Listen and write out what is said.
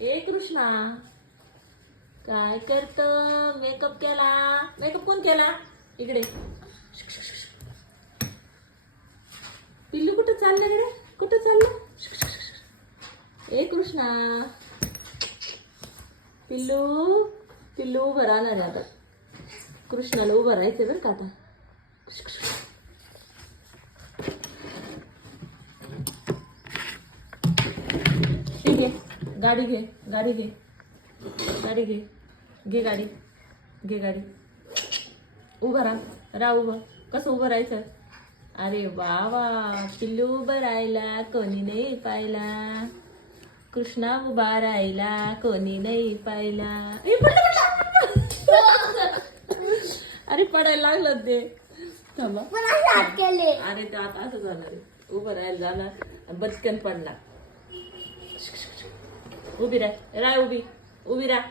ए कृष्णा काय करत? मेकअप केला? मेकअप कोण केला? इकडे. पिल्लू कुठं चाललं इकडे? कुठं चाललं? ए कृष्णा, पिल्लू पिल्लू उभं राहणार आहे आता. कृष्णाला उभं राहायचं बरं का आता. ठीक आहे, गाडी घे, गाडी घे, गाडी घे, घे गाडी, घे गाडी. उभं राहा उभं. कसं उभं राहायचं? अरे वा वा, पिल्लू उभं राहिला, कोणी नाही पाहिला. कृष्णा उभा राहिला, कोणी नाही पाहिला. अरे पडायला लागलं ते. थांबा. अरे ते आता असं झालं रे. उभं राहायला जाणार, बचकन पडणार. उभी राह, उभी, उभी राह.